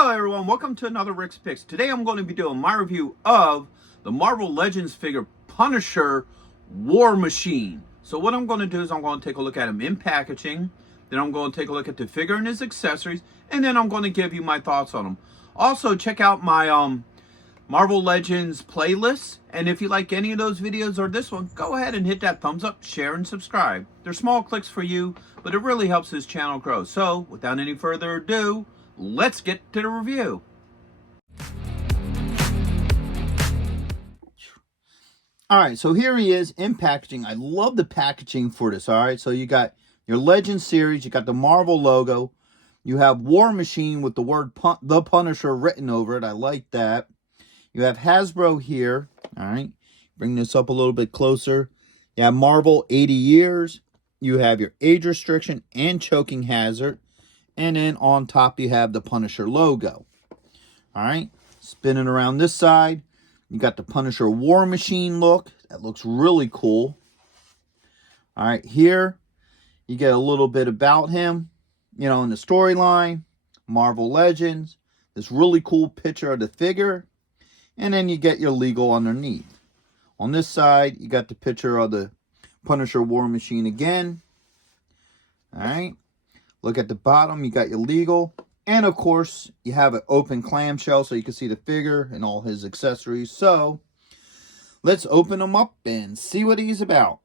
Hello everyone, welcome to another Rick's Picks. Today I'm going to be doing my review of the Marvel Legends figure Punisher War Machine. So what I'm going to do is I'm going to take a look at him in packaging, then I'm going to take a look at the figure and his accessories, and then I'm going to give you my thoughts on him. Also check out my Marvel Legends playlist, and if you like any of those videos or this one, go ahead and hit that thumbs up, share, and subscribe. They're small clicks for you, but it really helps this channel grow. So without any further ado, let's get to the review. All right, so here he is in packaging. I love the packaging for this, all right? So you got your Legends series, you got the Marvel logo, you have War Machine with the word The Punisher written over it. I like that. You have Hasbro here, all right? Bring this up a little bit closer. You have Marvel 80 years. You have your age restriction and choking hazard. And then on top, you have the Punisher logo. All right, spinning around this side, you got the Punisher War Machine look. That looks really cool. All right, here, you get a little bit about him, you know, in the storyline, Marvel Legends, this really cool picture of the figure, and then you get your legal underneath. On this side, you got the picture of the Punisher War Machine again. All right. Look at the bottom, you got your legal. And of course, you have an open clamshell so you can see the figure and all his accessories. So, let's open him up and see what he's about.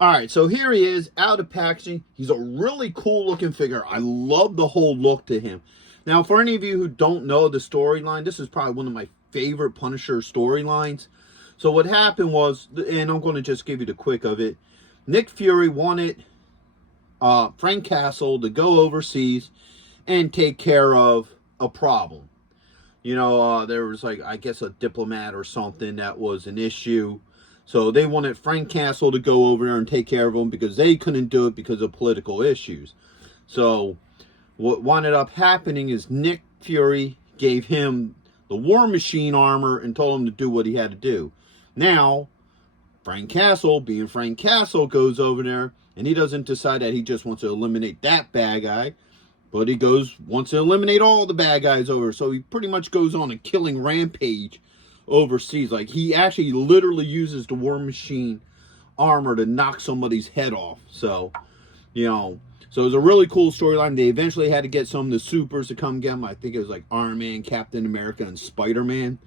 Alright, so here he is, out of packaging. He's a really cool looking figure. I love the whole look to him. Now, for any of you who don't know the storyline, this is probably one of my favorite Punisher storylines. So what happened was, and I'm going to just give you the quick of it, Nick Fury wanted Frank Castle to go overseas and take care of a problem. You know, there was like, I guess a diplomat or something that was an issue. So they wanted Frank Castle to go over there and take care of him because they couldn't do it because of political issues. So what wound up happening is Nick Fury gave him the War Machine armor and told him to do what he had to do. Now, Frank Castle, being Frank Castle, goes over there, and he doesn't decide that he just wants to eliminate that bad guy, but he wants to eliminate all the bad guys over. So he pretty much goes on a killing rampage overseas. Like, he actually literally uses the War Machine armor to knock somebody's head off. So, you know, so it was a really cool storyline. They eventually had to get some of the supers to come get him. I think it was like Iron Man, Captain America, and Spider-Man,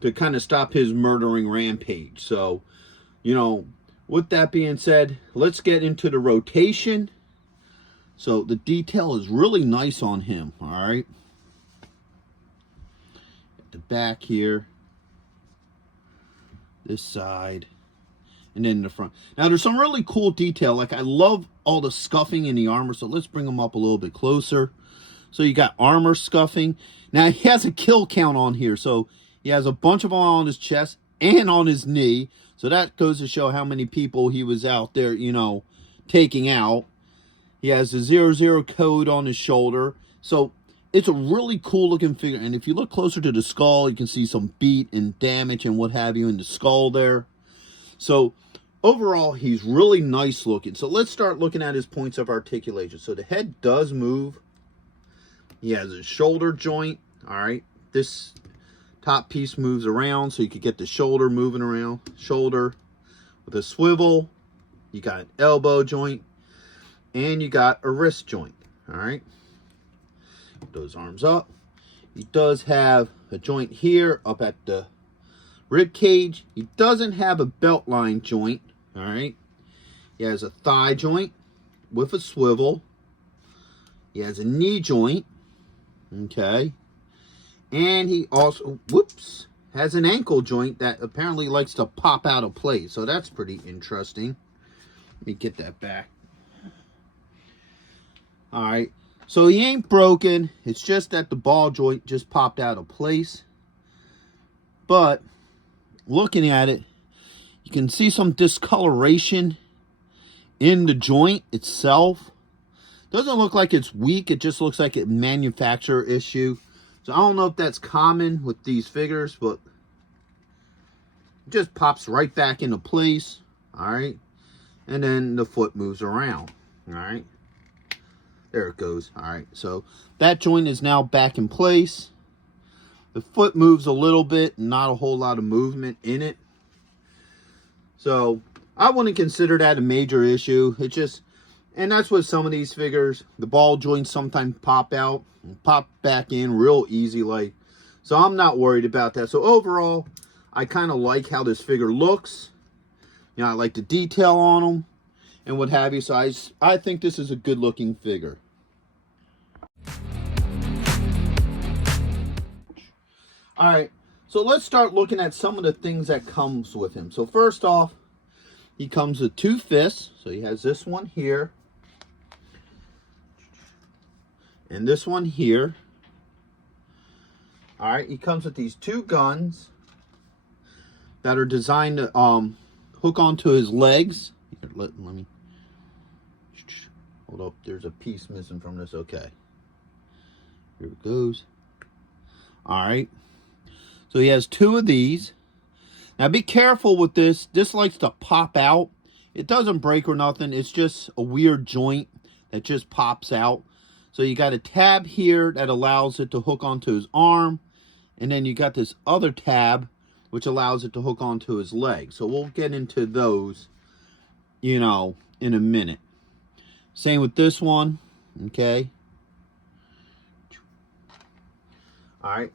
to kind of stop his murdering rampage. So, you know, with that being said, let's get into the rotation. So the detail is really nice on him, all right? At the back here, this side, and then the front. Now there's some really cool detail. Like, I love all the scuffing in the armor, so let's bring them up a little bit closer. So you got armor scuffing. Now he has a kill count on here, so he has a bunch of them on his chest and on his knee. So that goes to show how many people he was out there, you know, taking out. He has a 00 code on his shoulder. So it's a really cool looking figure. And if you look closer to the skull, you can see some beat and damage and what have you in the skull there. So overall, he's really nice looking. So let's start looking at his points of articulation. So the head does move. He has a shoulder joint. All right. This top piece moves around, so you could get the shoulder moving around. Shoulder with a swivel. You got an elbow joint. And you got a wrist joint. All right. Those arms up. He does have a joint here up at the rib cage. He doesn't have a belt line joint. All right. He has a thigh joint with a swivel. He has a knee joint. Okay. And he also, has an ankle joint that apparently likes to pop out of place. So that's pretty interesting. Let me get that back. All right. So he ain't broken. It's just that the ball joint just popped out of place. But looking at it, you can see some discoloration in the joint itself. Doesn't look like it's weak. It just looks like a manufacturer issue. So I don't know if that's common with these figures, but it just pops right back into place. All right. And then the foot moves around. All right. There it goes. All right, so that joint is now back in place. The foot moves a little bit, not a whole lot of movement in it. So I wouldn't consider that a major issue. It just, and that's what some of these figures, the ball joints sometimes pop out and pop back in real easy like. So I'm not worried about that. So overall, I kind of like how this figure looks. You know, I like the detail on them and what have you. So I think this is a good looking figure. All right, so let's start looking at some of the things that comes with him. So first off, he comes with 2 fists. So he has this one here and this one here. All right, he comes with these 2 guns that are designed to hook onto his legs. Here, let me hold up. There's a piece missing from this. Okay, here it goes. All right. So he has 2 of these. Now be careful with this. This likes to pop out. It doesn't break or nothing. It's just a weird joint that just pops out. So you got a tab here that allows it to hook onto his arm. And then you got this other tab which allows it to hook onto his leg. So we'll get into those, you know, in a minute. Same with this one. Okay. All right.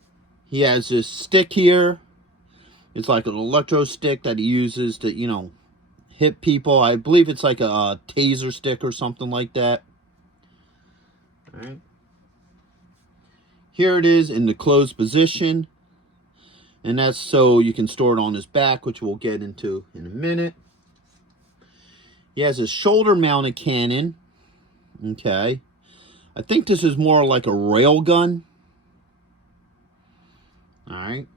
He has this stick here. It's like an electro stick that he uses to, you know, hit people. I believe it's like a taser stick or something like that. All right. Here it is in the closed position. And that's so you can store it on his back, which we'll get into in a minute. He has a shoulder mounted cannon. Okay. I think this is more like a rail gun. All right.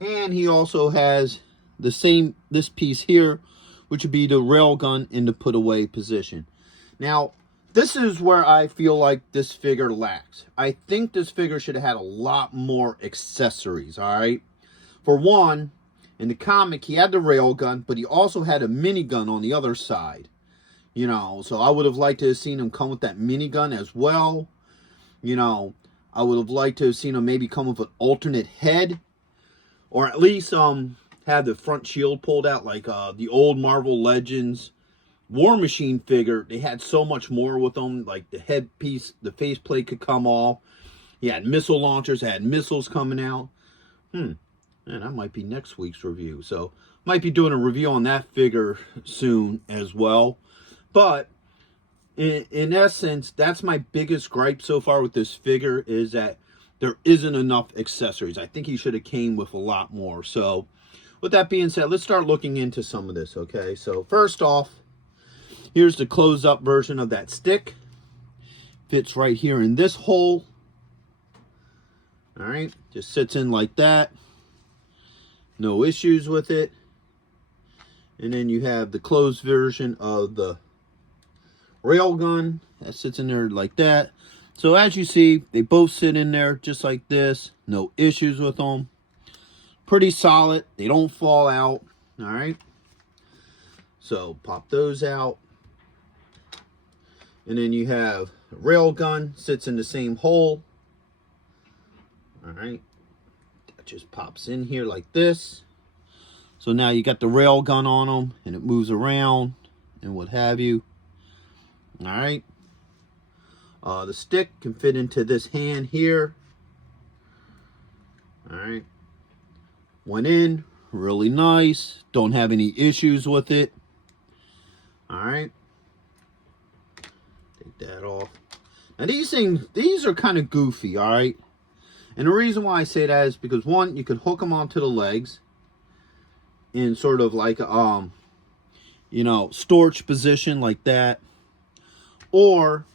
And he also has the same, this piece here, which would be the rail gun in the put away position. Now, this is where I feel like this figure lacks. I think this figure should have had a lot more accessories, all right? For one, in the comic, he had the rail gun, but he also had a minigun on the other side. You know, so I would have liked to have seen him come with that minigun as well. You know, I would have liked to have seen him maybe come with an alternate head. Or at least have the front shield pulled out like the old Marvel Legends War Machine figure. They had so much more with them. Like the headpiece, the faceplate could come off. He had missile launchers, had missiles coming out. Man, that might be next week's review. So, might be doing a review on that figure soon as well. But in essence, that's my biggest gripe so far with this figure, is that there isn't enough accessories. I think he should have came with a lot more. So with that being said, let's start looking into some of this, okay? So first off, here's the closed up version of that stick. Fits right here in this hole. All right, just sits in like that. No issues with it. And then you have the closed version of the rail gun that sits in there like that. So as you see, they both sit in there just like this. No issues with them. Pretty solid. They don't fall out. All right. So pop those out. And then you have the rail gun. Sits in the same hole. All right. That just pops in here like this. So now you got the rail gun on them. And it moves around. And what have you. All right. The stick can fit into this hand here. All right. Went in. Really nice. Don't have any issues with it. All right. Take that off. Now these things, these are kind of goofy, all right? And the reason why I say that is because, one, you could hook them onto the legs in sort of like a, you know, storage position like that. Or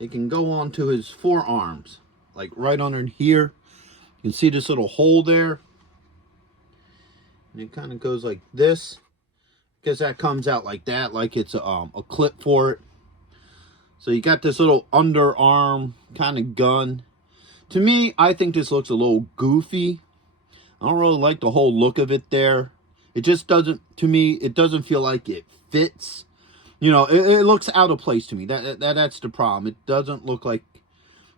it can go onto his forearms, like right under here. You can see this little hole there. And it kind of goes like this. Because that comes out like that, like it's a clip for it. So you got this little underarm kind of gun. To me, I think this looks a little goofy. I don't really like the whole look of it there. It just doesn't, to me, it doesn't feel like it fits. You know, it looks out of place to me. That's the problem. It doesn't look like,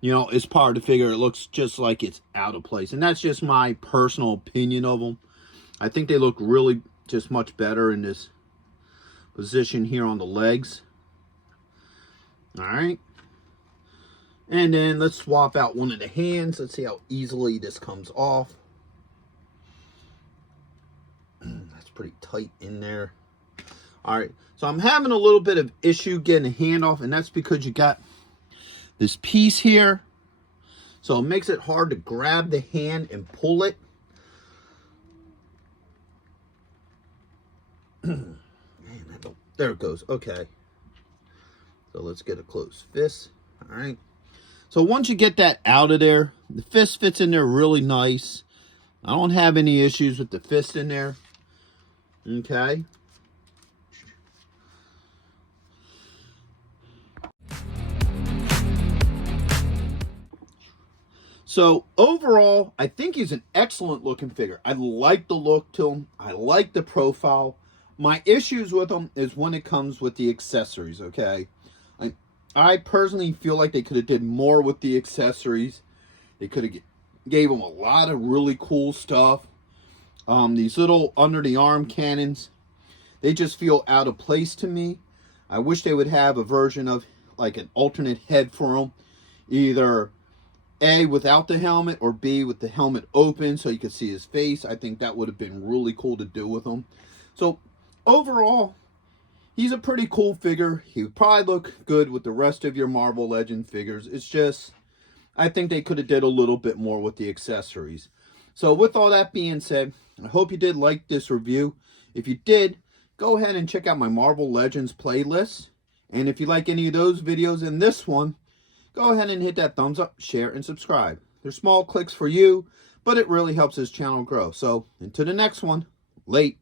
you know, it's part of the figure. It looks just like it's out of place. And that's just my personal opinion of them. I think they look really just much better in this position here on the legs. All right. And then let's swap out one of the hands. Let's see how easily this comes off. That's pretty tight in there. All right. So I'm having a little bit of issue getting the hand off, and that's because you got this piece here. So it makes it hard to grab the hand and pull it. Man, there it goes. Okay. So let's get a closed fist. All right. So once you get that out of there, the fist fits in there really nice. I don't have any issues with the fist in there. Okay. So overall, I think he's an excellent looking figure. I like the look to him. I like the profile. My issues with him is when it comes with the accessories, okay? I personally feel like they could have did more with the accessories. They could have gave him a lot of really cool stuff. These little under the arm cannons, they just feel out of place to me. I wish they would have a version of like an alternate head for him. Either A, without the helmet, or B, with the helmet open so you could see his face. I think that would have been really cool to do with him. So overall, he's a pretty cool figure. He would probably look good with the rest of your Marvel Legends figures. It's just, I think they could have did a little bit more with the accessories. So with all that being said, I hope you did like this review. If you did, go ahead and check out my Marvel Legends playlist. And if you like any of those videos and this one, go ahead and hit that thumbs up, share, and subscribe. They're small clicks for you, but it really helps this channel grow. So until the next one, late.